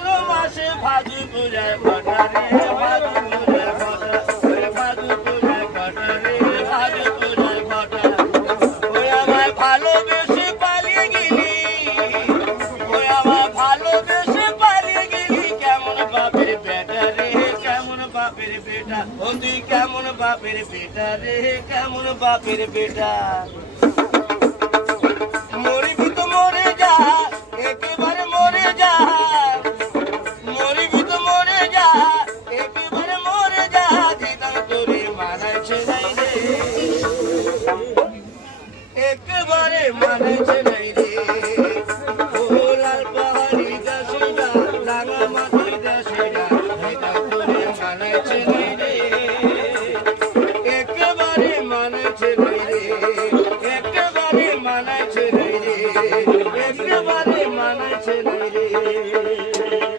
আশ্বিন মাসে ভাদু পূজায় ফটা রে ভাদু পূজায় ফটা ভাদু পূজায় ফটা রে ভাদু পূজায় ফটা ওই আমায় ভালোবেসে পালিয়ে গেলি ওই আমায় ভালোবেসে পালিয়ে গেলি কেমন বাপের বেটা রে কেমন বাপের বেটা ও তুই কেমন বাপের বেটা রে কেমন বাপের বেটা মরিবি তো মরে যা একেবারে মরে যা মরিবি তো মরে যা একেবারে মরে যা দিদার তোরে মানাইছে নাই রে একেবারে মানাইছে নাই রে ও লাল পাহাড়ি দেশেরা রাঙা মাটির দেশেরা দিদার তোরে মানাইছে নাই রে একেবারে মানাইছে নাই রে একেবারে মানাইছে নাই রে